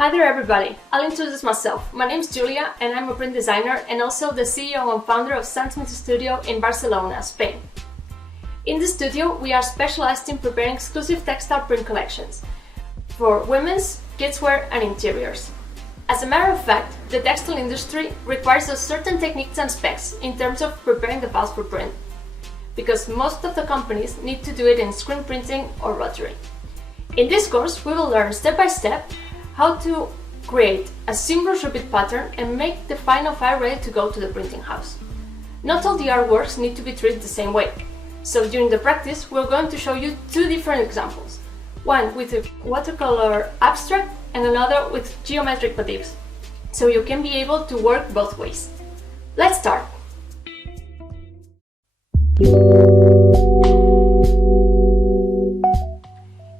Hi there everybody, I'll introduce myself. My name is Julia and I'm a print designer and also the CEO and founder of Sunsmith Studio in Barcelona, Spain. In the studio we are specialized in preparing exclusive textile print collections for women's, kidswear and interiors. As a matter of fact, the textile industry requires a certain techniques and specs in terms of preparing the files for print, because most of the companies need to do it in screen printing or rotary. In this course we will learn step by step how to create a seamless repeat pattern and make the final file ready to go to the printing house. Not all the artworks need to be treated the same way, so during the practice we're going to show you two different examples, one with a watercolor abstract and another with geometric motifs, so you can be able to work both ways. Let's start!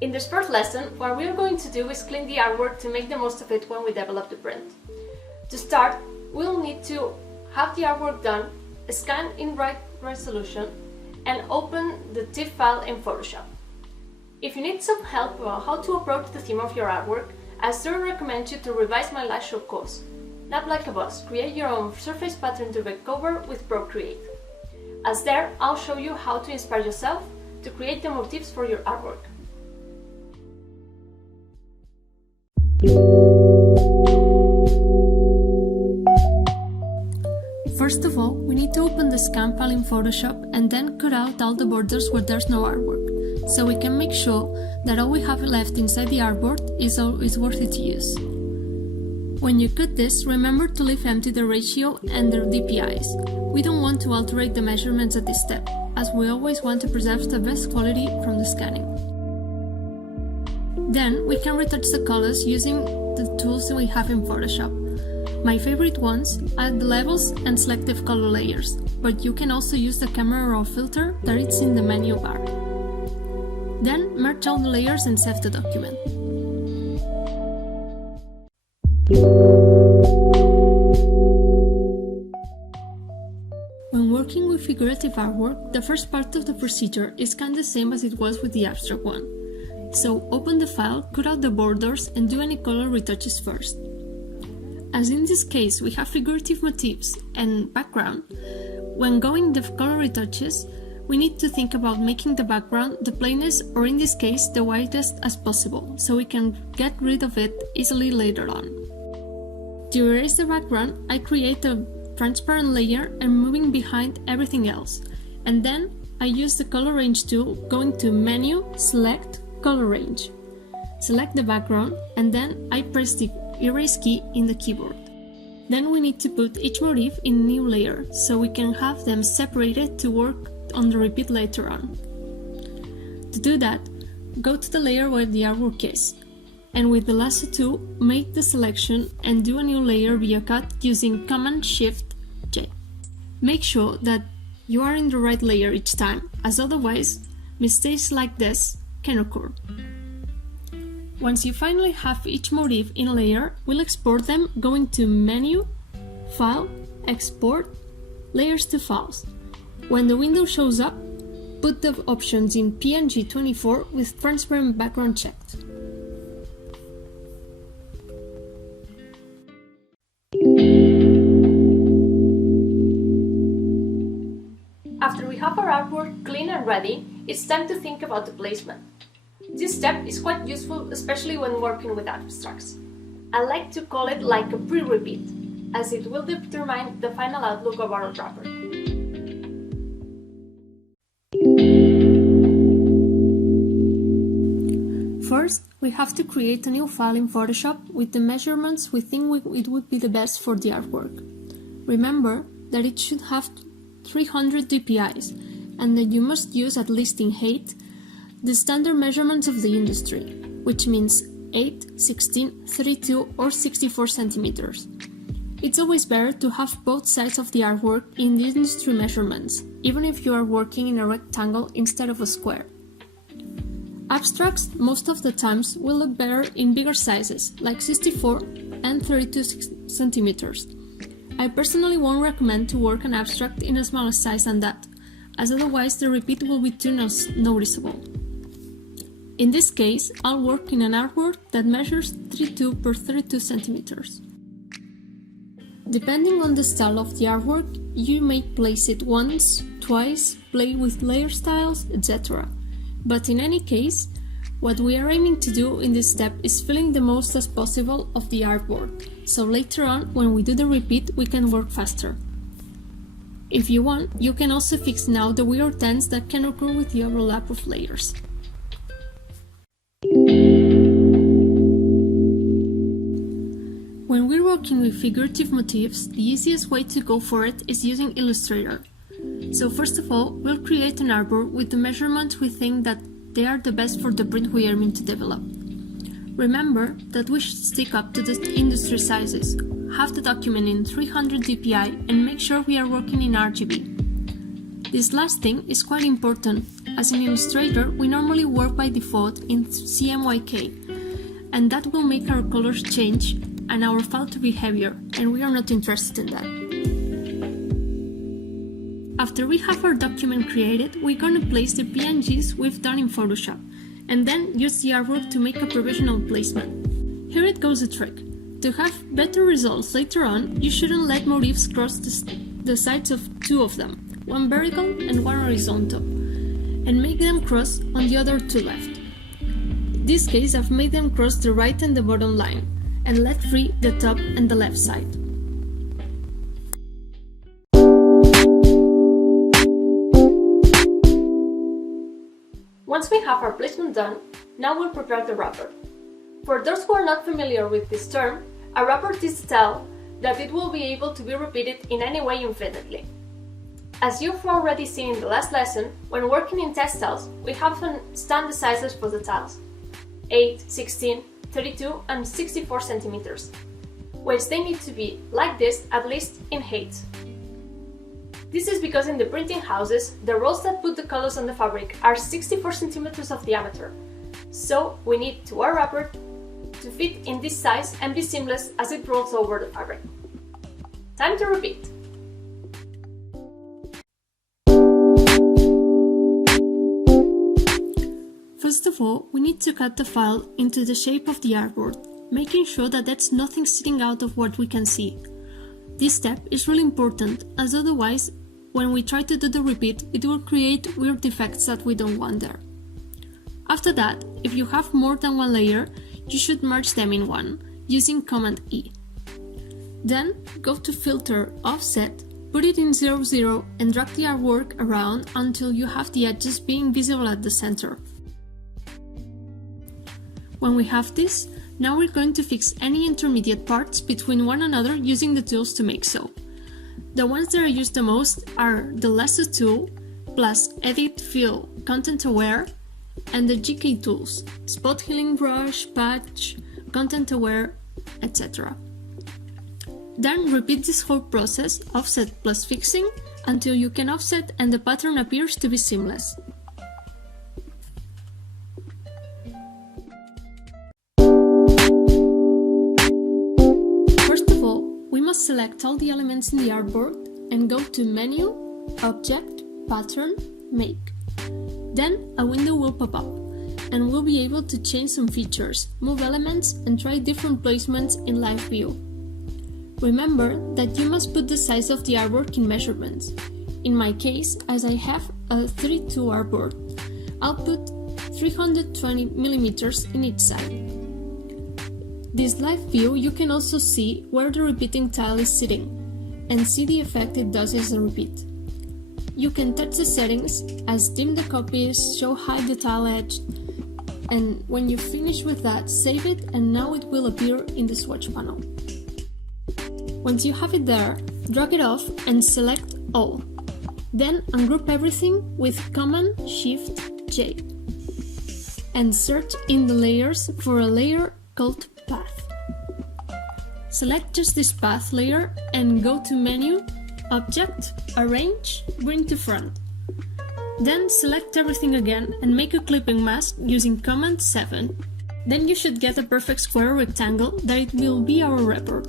In this first lesson, what we are going to do is clean the artwork to make the most of it when we develop the print. To start, we'll need to have the artwork done, scan in right resolution, and open the TIFF file in Photoshop. If you need some help about how to approach the theme of your artwork, I strongly recommend you to revise my last short course, Nap Like a Boss, create your own surface pattern to back cover with Procreate. As there, I'll show you how to inspire yourself to create the motifs for your artwork. First of all, we need to open the scan file in Photoshop and then cut out all the borders where there's no artwork, so we can make sure that all we have left inside the artboard is worth it to use. When you cut this, remember to leave empty the ratio and the DPIs. We don't want to alter the measurements at this step, as we always want to preserve the best quality from the scanning. Then we can retouch the colors using the tools that we have in Photoshop. My favorite ones are the levels and selective color layers, but you can also use the camera raw filter that is in the menu bar. Then merge all the layers and save the document. When working with figurative artwork, the first part of the procedure is kind of the same as it was with the abstract one. So open the file, cut out the borders and do any color retouches first. As in this case we have figurative motifs and background, when going the color retouches, we need to think about making the background the plainest, or in this case the whitest as possible, so we can get rid of it easily later on. To erase the background, I create a transparent layer and moving behind everything else, and then I use the color range tool, going to Menu, Select, Color Range. Select the background and then I press the erase key in the keyboard. Then we need to put each motif in a new layer so we can have them separated to work on the repeat later on. To do that, go to the layer where the artwork is, and with the lasso tool make the selection and do a new layer via cut using Command-Shift-J. Make sure that you are in the right layer each time, as otherwise mistakes like this can occur. Once you finally have each motif in a layer, we'll export them going to Menu, File, Export, Layers to Files. When the window shows up, put the options in PNG 24 with transparent background checked. After we have our artwork clean and ready, it's time to think about the placement. This step is quite useful, especially when working with abstracts. I like to call it like a pre-repeat, as it will determine the final outlook of our wrapper. First, we have to create a new file in Photoshop with the measurements we think it would be the best for the artwork. Remember that it should have 300 DPIs, and that you must use, at least in height, the standard measurements of the industry, which means 8, 16, 32 or 64 centimeters. It's always better to have both sides of the artwork in the industry measurements, even if you are working in a rectangle instead of a square. Abstracts most of the times will look better in bigger sizes, like 64 and 32 centimeters. I personally won't recommend to work an abstract in a smaller size than that, as otherwise the repeat will be too noticeable. In this case, I'll work in an artwork that measures 32 by 32 centimeters. Depending on the style of the artwork, you may place it once, twice, play with layer styles, etc. But in any case, what we are aiming to do in this step is filling the most as possible of the artwork, so later on, when we do the repeat, we can work faster. If you want, you can also fix now the weird ends that can occur with the overlap of layers. When we're working with figurative motifs, the easiest way to go for it is using Illustrator. So first of all, we'll create an artwork with the measurements we think that they are the best for the print we are aiming to develop. Remember that we should stick up to the industry sizes, have the document in 300 dpi and make sure we are working in RGB. This last thing is quite important, as in Illustrator we normally work by default in CMYK, and that will make our colors change and our file to be heavier, and we are not interested in that. After we have our document created, we're going to place the PNGs we've done in Photoshop, and then use the artwork to make a provisional placement. Here it goes a trick. To have better results later on, you shouldn't let motifs cross the sides of two of them, one vertical and one horizontal, and make them cross on the other two left. In this case, I've made them cross the right and the bottom line, and let free the top and the left side. Once we have our placement done, now we'll prepare the wrapper. For those who are not familiar with this term, a wrapper is a tile that it will be able to be repeated in any way infinitely. As you've already seen in the last lesson, when working in textiles, we have standard sizes for the tiles: 8, 16, 32 and 64 centimeters, which they need to be like this at least in height. This is because in the printing houses, the rolls that put the colors on the fabric are 64 centimeters of diameter, so we need our wrapper to fit in this size and be seamless as it rolls over the fabric. Time to repeat! First of all, we need to cut the file into the shape of the artwork, making sure that there's nothing sticking out of what we can see. This step is really important, as otherwise, when we try to do the repeat, it will create weird effects that we don't want there. After that, if you have more than one layer, you should merge them in one, using Command E. Then, go to Filter, Offset, put it in 00 and drag the artwork around until you have the edges being visible at the center. When we have this, now we're going to fix any intermediate parts between one another using the tools to make so. The ones that are used the most are the Lasso tool, plus Edit, Fill, Content Aware, and the GK tools, Spot Healing Brush, Patch, Content Aware, etc. Then repeat this whole process, offset plus fixing, until you can offset and the pattern appears to be seamless. Select all the elements in the artboard and go to Menu, Object, Pattern, Make. Then a window will pop up and we'll be able to change some features, move elements and try different placements in live view. Remember that you must put the size of the artwork in measurements. In my case, as I have a 3:2 artboard, I'll put 320 mm in each side. This live view, you can also see where the repeating tile is sitting and see the effect it does as a repeat. You can touch the settings as dim the copies, show hide the tile edge, and when you finish with that, save it and now it will appear in the swatch panel. Once you have it there, drag it off and select All. Then ungroup everything with Command-Shift-J and search in the layers for a layer called Path. Select just this path layer and go to Menu, Object, Arrange, Bring to Front. Then select everything again and make a clipping mask using Command 7. Then you should get a perfect square rectangle that it will be our wrapper.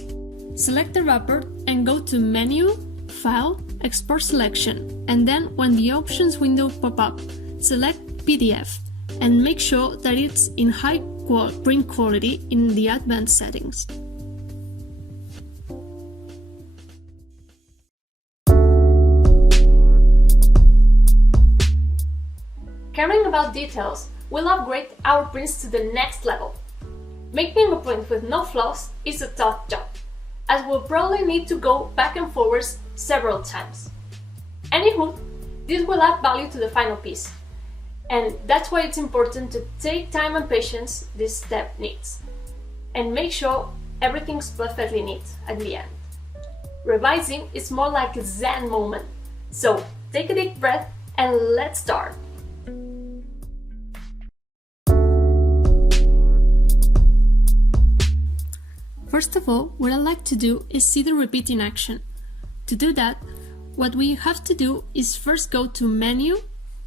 Select the wrapper and go to Menu, File, Export Selection, and then when the Options window pop up, select PDF and make sure that it's in high print quality in the advanced settings. Caring about details will upgrade our prints to the next level. Making a print with no flaws is a tough job, as we'll probably need to go back and forwards several times. Anywho, this will add value to the final piece, and that's why it's important to take time and patience this step needs, and make sure everything's perfectly neat at the end. Revising is more like a Zen moment, so take a deep breath and let's start. First of all, what I like to do is see the repeat in action. To do that, what we have to do is first go to Menu,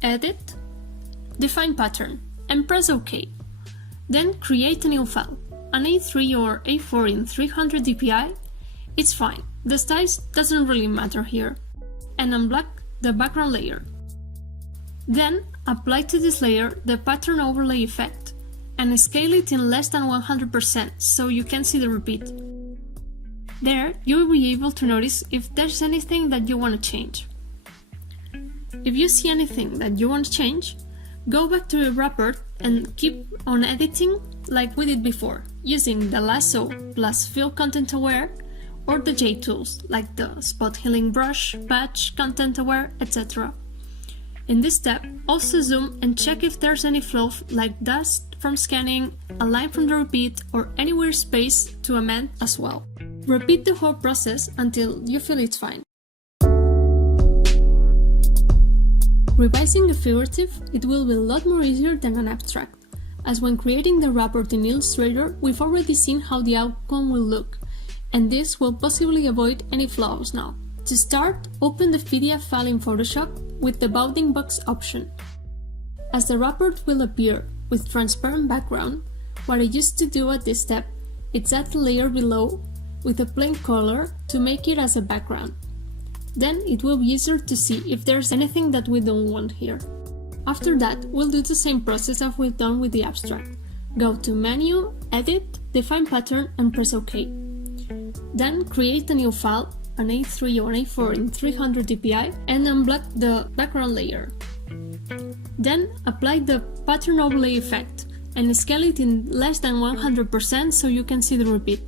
Edit, Define Pattern, and press OK. Then create a new file, an A3 or A4 in 300 dpi. It's fine, the size doesn't really matter here. And unblock the background layer. Then apply to this layer the pattern overlay effect, and scale it in less than 100% so you can see the repeat. There, you will be able to notice if there's anything that you want to change. If you see anything that you want to change, go back to the wrapper and keep on editing like we did before, using the lasso plus fill content aware or the J tools like the spot healing brush, patch, content aware, etc. In this step, also zoom and check if there's any flow like dust from scanning, a line from the repeat, or any weird space to amend as well. Repeat the whole process until you feel it's fine. Revising a figurative, it will be a lot more easier than an abstract, as when creating the wrapper in Illustrator, we've already seen how the outcome will look, and this will possibly avoid any flaws now. To start, open the PDF file in Photoshop with the bounding box option. As the wrapper will appear with transparent background, what I used to do at this step is add the layer below with a plain color to make it as a background. Then it will be easier to see if there's anything that we don't want here. After that, we'll do the same process as we've done with the abstract. Go to Menu, Edit, Define Pattern, and press OK. Then create a new file, an A3 or A4 in 300 dpi, and unblock the background layer. Then apply the pattern overlay effect and scale it in less than 100% so you can see the repeat.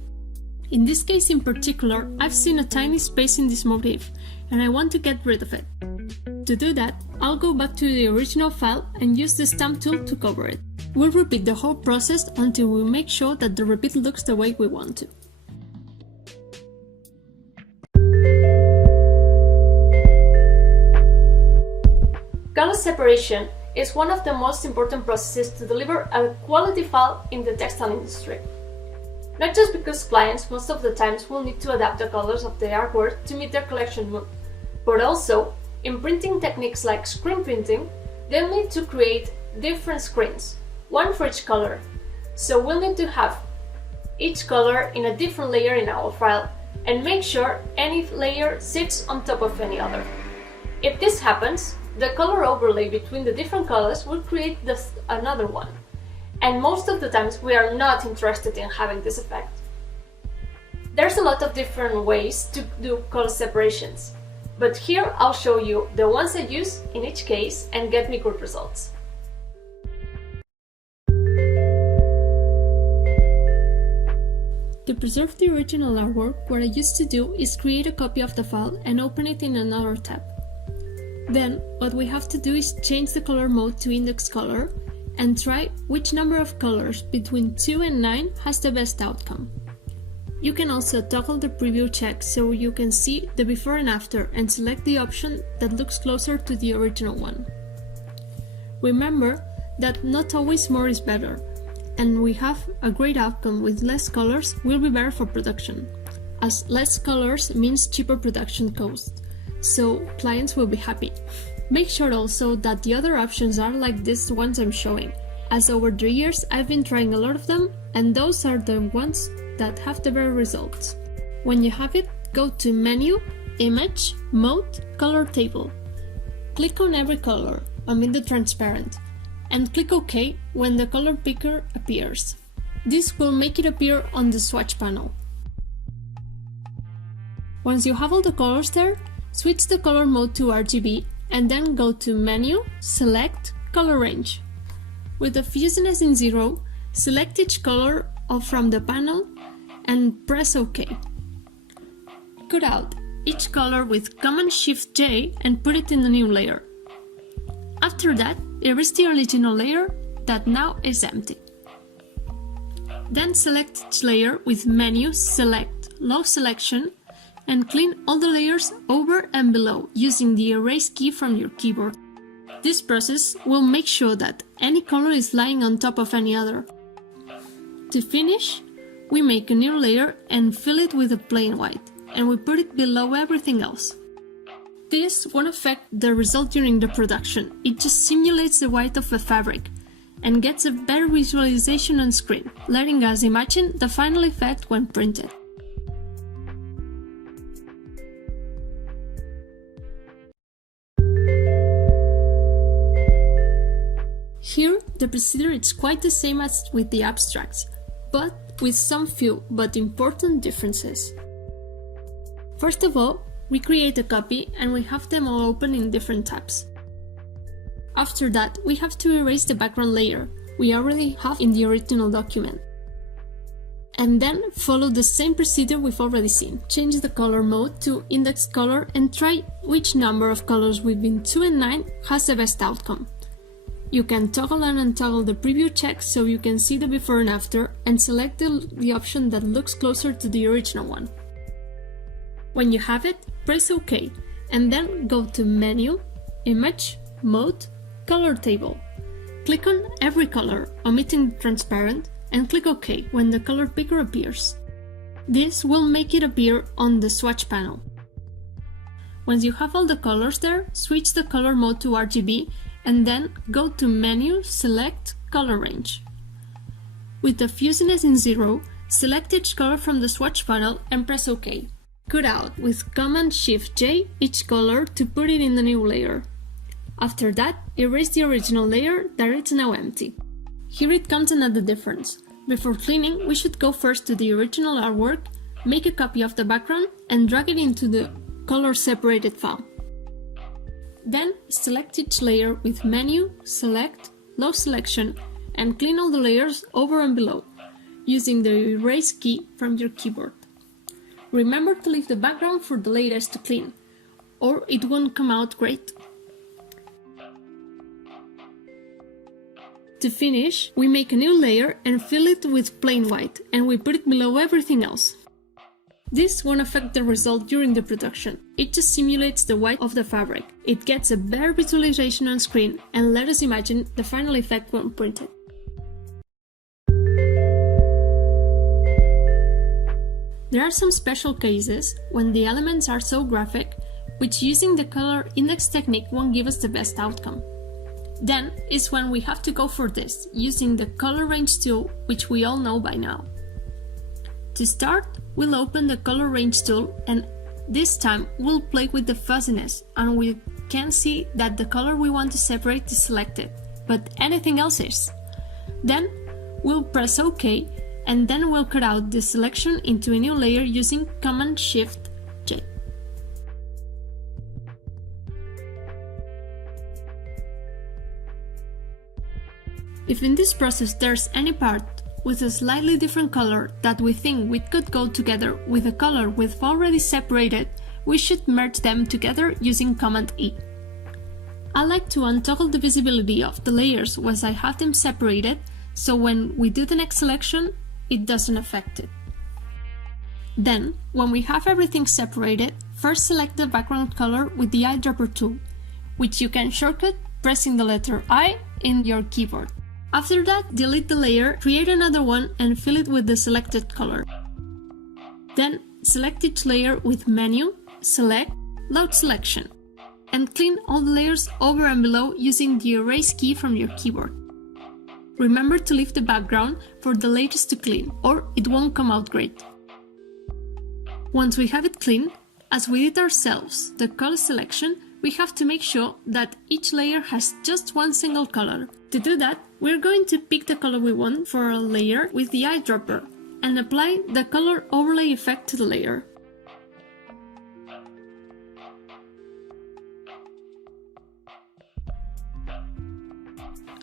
In this case in particular, I've seen a tiny space in this motif and I want to get rid of it. To do that, I'll go back to the original file and use the stamp tool to cover it. We'll repeat the whole process until we make sure that the repeat looks the way we want to. Color separation is one of the most important processes to deliver a quality file in the textile industry. Not just because clients most of the times will need to adapt the colors of the artwork to meet their collection mood, but also in printing techniques like screen printing, they'll need to create different screens, one for each color. So we'll need to have each color in a different layer in our file and make sure any layer sits on top of any other. If this happens, the color overlay between the different colors will create another one. And most of the times we are not interested in having this effect. There's a lot of different ways to do color separations, but here I'll show you the ones I use in each case and get me good results. To preserve the original artwork, what I used to do is create a copy of the file and open it in another tab. Then, what we have to do is change the color mode to index color and try which number of colors between 2 and 9 has the best outcome. You can also toggle the preview check so you can see the before and after and select the option that looks closer to the original one. Remember that not always more is better, and we have a great outcome with less colors will be better for production, as less colors means cheaper production cost, so clients will be happy. Make sure also that the other options are like these ones I'm showing, as over the years I've been trying a lot of them and those are the ones that have the better results. When you have it, go to Menu, Image, Mode, Color Table. Click on every color, omit the transparent, and click OK when the color picker appears. This will make it appear on the swatch panel. Once you have all the colors there, switch the color mode to RGB and then go to Menu, select Color Range. With the fuzziness in 0, select each color from the panel and press OK. Cut out each color with Command-Shift-J and put it in the new layer. After that, erase the original layer that now is empty. Then select each layer with Menu, select Low Selection and clean all the layers over and below using the Erase key from your keyboard. This process will make sure that any color is lying on top of any other. To finish, we make a new layer and fill it with a plain white, and we put it below everything else. This won't affect the result during the production, it just simulates the white of the fabric and gets a better visualization on screen, letting us imagine the final effect when printed. Here, the procedure is quite the same as with the abstracts, but with some few but important differences. First of all, we create a copy and we have them all open in different tabs. After that, we have to erase the background layer we already have in the original document. And then follow the same procedure we've already seen. Change the color mode to index color and try which number of colors within 2 and 9 has the best outcome. You can toggle and untoggle the preview check so you can see the before and after and select the option that looks closer to the original one. When you have it, press OK and then go to Menu, Image, Mode, Color Table. Click on every color, omitting transparent, and click OK when the color picker appears. This will make it appear on the swatch panel. Once you have all the colors there, switch the color mode to RGB and then go to Menu, select Color Range. With the fuzziness in 0, select each color from the swatch panel and press OK. Cut out with Command-Shift-J each color to put it in the new layer. After that, erase the original layer that is now empty. Here it comes another difference. Before cleaning, we should go first to the original artwork, make a copy of the background and drag it into the color-separated file. Then select each layer with Menu, Select, Low Selection and clean all the layers over and below, using the Erase key from your keyboard. Remember to leave the background for the layers to clean, or it won't come out great. To finish, we make a new layer and fill it with plain white, and we put it below everything else. This won't affect the result during the production, it just simulates the white of the fabric. It gets a better visualization on screen and let us imagine the final effect when printed. There are some special cases when the elements are so graphic, which using the color index technique won't give us the best outcome. Then is when we have to go for this, using the color range tool, which we all know by now. To start, we'll open the color range tool and this time we'll play with the fuzziness and we can see that the color we want to separate is selected, but anything else is. Then we'll press OK and then we'll cut out the selection into a new layer using Command-Shift-J. If in this process there's any part with a slightly different color that we think we could go together with a color we've already separated, we should merge them together using Command-E. I like to untoggle the visibility of the layers once I have them separated, so when we do the next selection, it doesn't affect it. Then, when we have everything separated, first select the background color with the eyedropper tool, which you can shortcut pressing the letter I in your keyboard. After that, delete the layer, create another one and fill it with the selected color. Then, select each layer with Menu, Select, Load Selection, and clean all the layers over and below using the Erase key from your keyboard. Remember to leave the background for the layers to clean, or it won't come out great. Once we have it clean, as we did ourselves the color selection, we have to make sure that each layer has just one single color. To do that, we're going to pick the color we want for a layer with the eyedropper and apply the color overlay effect to the layer.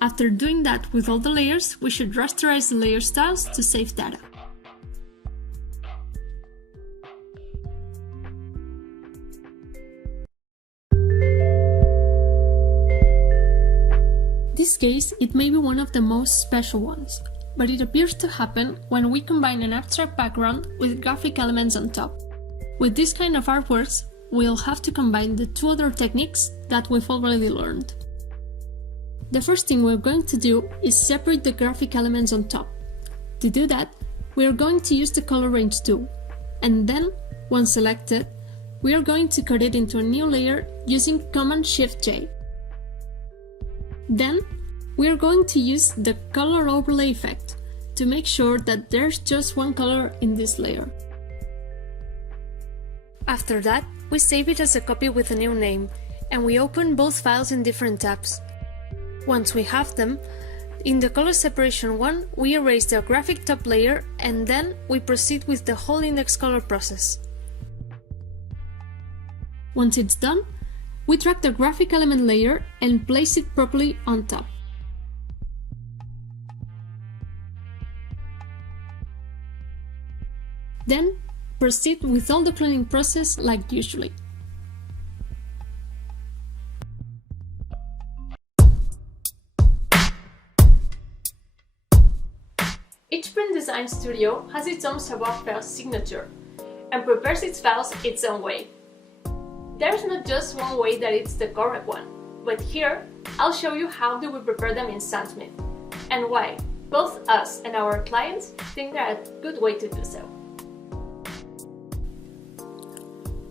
After doing that with all the layers, we should rasterize the layer styles to save data. This case, it may be one of the most special ones, but it appears to happen when we combine an abstract background with graphic elements on top. With this kind of artworks, we'll have to combine the two other techniques that we've already learned. The first thing we're going to do is separate the graphic elements on top. To do that, we are going to use the color range tool, and then, once selected, we are going to cut it into a new layer using Command-Shift-J. Then, we are going to use the color overlay effect to make sure that there's just one color in this layer. After that, we save it as a copy with a new name, and we open both files in different tabs. Once we have them, in the color separation one, we erase the graphic top layer and then we proceed with the whole index color process. Once it's done, we drag the graphic element layer and place it properly on top. Then, proceed with all the cloning process like usually. Each print design studio has its own savoir-faire signature and prepares its files its own way. There's not just one way that it's the correct one, but here I'll show you how do we prepare them in SandSmith and why both us and our clients think they're a good way to do so.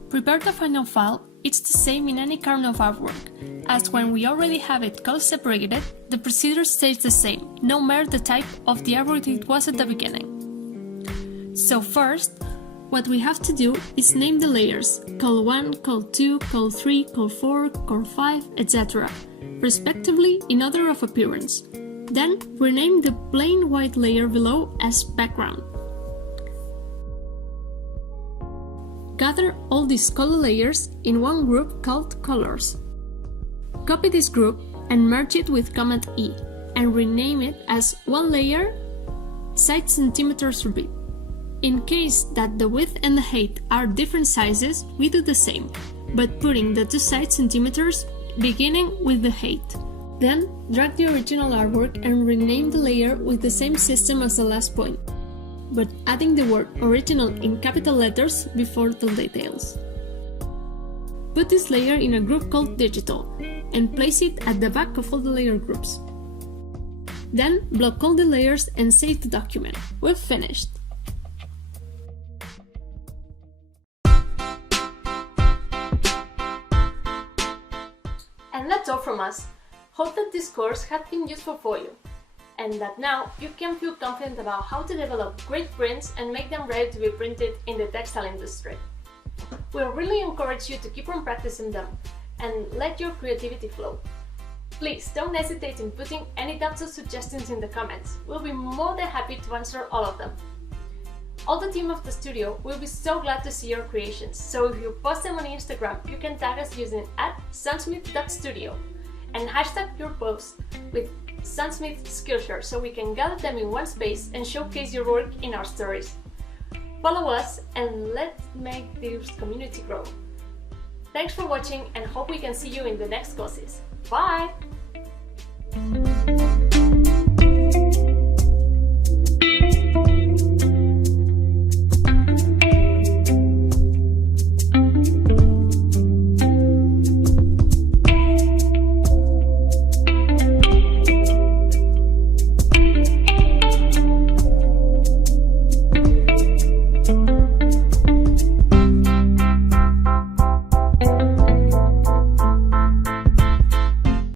Prepare the final file. It's the same in any kind of artwork, as when we already have it color separated, the procedure stays the same, no matter the type of the artwork it was at the beginning. So first, what we have to do is name the layers, col 1, col 2, col 3, col 4, col 5, etc., respectively in order of appearance. Then rename the plain white layer below as background. Gather all these color layers in one group called colors. Copy this group and merge it with Command E and rename it as one layer, side centimeters repeat. In case that the width and the height are different sizes, we do the same, but putting the two side centimeters beginning with the height. Then drag the original artwork and rename the layer with the same system as the last point, but adding the word original in capital letters before the details. Put this layer in a group called digital and place it at the back of all the layer groups. Then block all the layers and save the document. We've finished! And that's all from us. Hope that this course has been useful for you, and that now you can feel confident about how to develop great prints and make them ready to be printed in the textile industry. We really encourage you to keep on practicing them and let your creativity flow. Please don't hesitate in putting any doubts or suggestions in the comments. We'll be more than happy to answer all of them. All the team of the studio will be so glad to see your creations, so if you post them on Instagram, you can tag us using @sandsmith.studio and hashtag your post with SandSmith Skillshare so we can gather them in one space and showcase your work in our stories. Follow us and let's make this community grow. Thanks for watching and hope we can see you in the next courses. Bye!